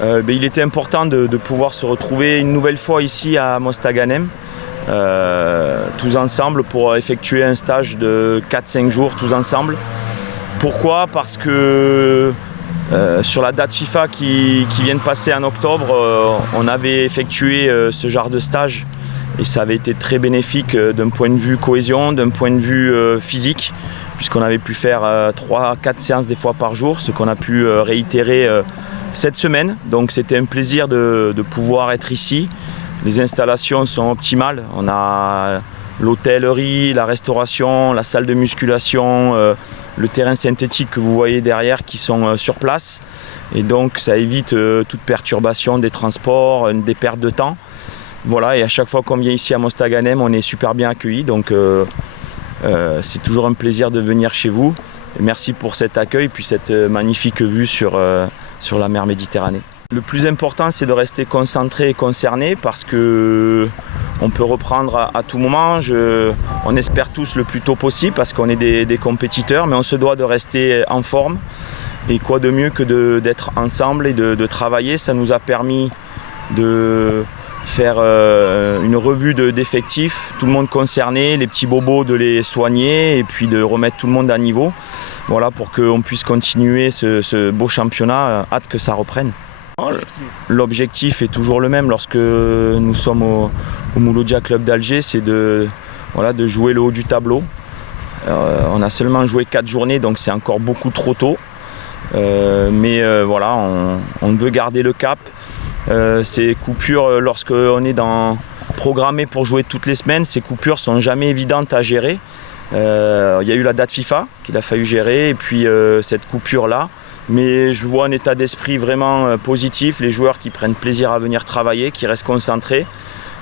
Il était important de pouvoir se retrouver une nouvelle fois ici à Mostaganem, tous ensemble pour effectuer un stage de 4-5 jours tous ensemble. Pourquoi ? Parce que sur la date FIFA qui vient de passer en octobre, on avait effectué ce genre de stage et ça avait été très bénéfique d'un point de vue cohésion, d'un point de vue physique, puisqu'on avait pu faire 3-4 séances des fois par jour, ce qu'on a pu réitérer cette semaine. Donc c'était un plaisir de pouvoir être ici. Les installations sont optimales. On a l'hôtellerie, la restauration, la salle de musculation, le terrain synthétique que vous voyez derrière qui sont sur place. Et donc ça évite toute perturbation des transports, des pertes de temps. Voilà, et à chaque fois qu'on vient ici à Mostaganem, on est super bien accueillis. Donc c'est toujours un plaisir de venir chez vous. Et merci pour cet accueil et puis cette magnifique vue sur la mer Méditerranée. Le plus important, c'est de rester concentré et concerné parce qu'on peut reprendre à tout moment. On espère tous le plus tôt possible parce qu'on est des compétiteurs, mais on se doit de rester en forme. Et quoi de mieux que d'être ensemble et de travailler. Ça nous a permis de faire une revue d'effectifs, tout le monde concerné, les petits bobos de les soigner et puis de remettre tout le monde à niveau. Voilà, pour qu'on puisse continuer ce beau championnat, hâte que ça reprenne. L'objectif est toujours le même lorsque nous sommes au Mouloudia Club d'Alger, c'est de jouer le haut du tableau. On a seulement joué 4 journées, donc c'est encore beaucoup trop tôt. Voilà, on veut garder le cap. Ces coupures, lorsqu'on est programmé pour jouer toutes les semaines, ces coupures ne sont jamais évidentes à gérer. Il y a eu la date FIFA qu'il a fallu gérer et puis cette coupure-là. Mais je vois un état d'esprit vraiment positif, les joueurs qui prennent plaisir à venir travailler, qui restent concentrés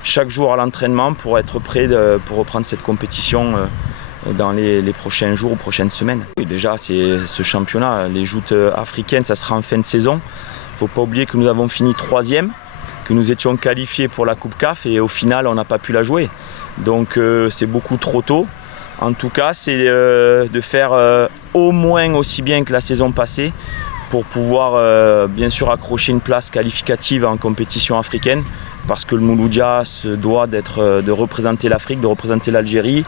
chaque jour à l'entraînement pour être prêts pour reprendre cette compétition dans les prochains jours ou prochaines semaines. Oui, déjà, c'est ce championnat, les joutes africaines, ça sera en fin de saison. Il ne faut pas oublier que nous avons fini 3e, que nous étions qualifiés pour la Coupe CAF et au final, on n'a pas pu la jouer. Donc c'est beaucoup trop tôt. En tout cas, c'est de faire au moins aussi bien que la saison passée pour pouvoir bien sûr accrocher une place qualificative en compétition africaine parce que le Mouloudia se doit de représenter l'Afrique, de représenter l'Algérie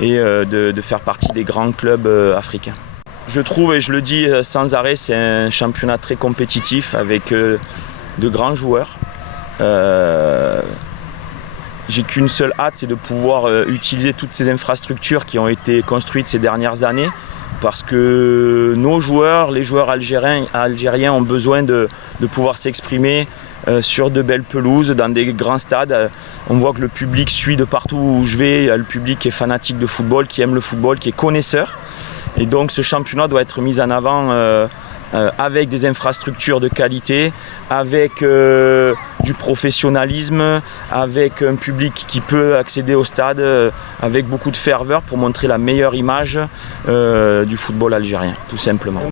et de faire partie des grands clubs africains. Je trouve, et je le dis sans arrêt, c'est un championnat très compétitif avec de grands joueurs. J'ai qu'une seule hâte, c'est de pouvoir utiliser toutes ces infrastructures qui ont été construites ces dernières années parce que nos joueurs, les joueurs algériens ont besoin de pouvoir s'exprimer sur de belles pelouses, dans des grands stades. On voit que le public suit de partout où je vais, le public qui est fanatique de football, qui aime le football, qui est connaisseur. Et donc ce championnat doit être mis en avant avec des infrastructures de qualité, avec du professionnalisme, avec un public qui peut accéder au stade, avec beaucoup de ferveur pour montrer la meilleure image du football algérien, tout simplement.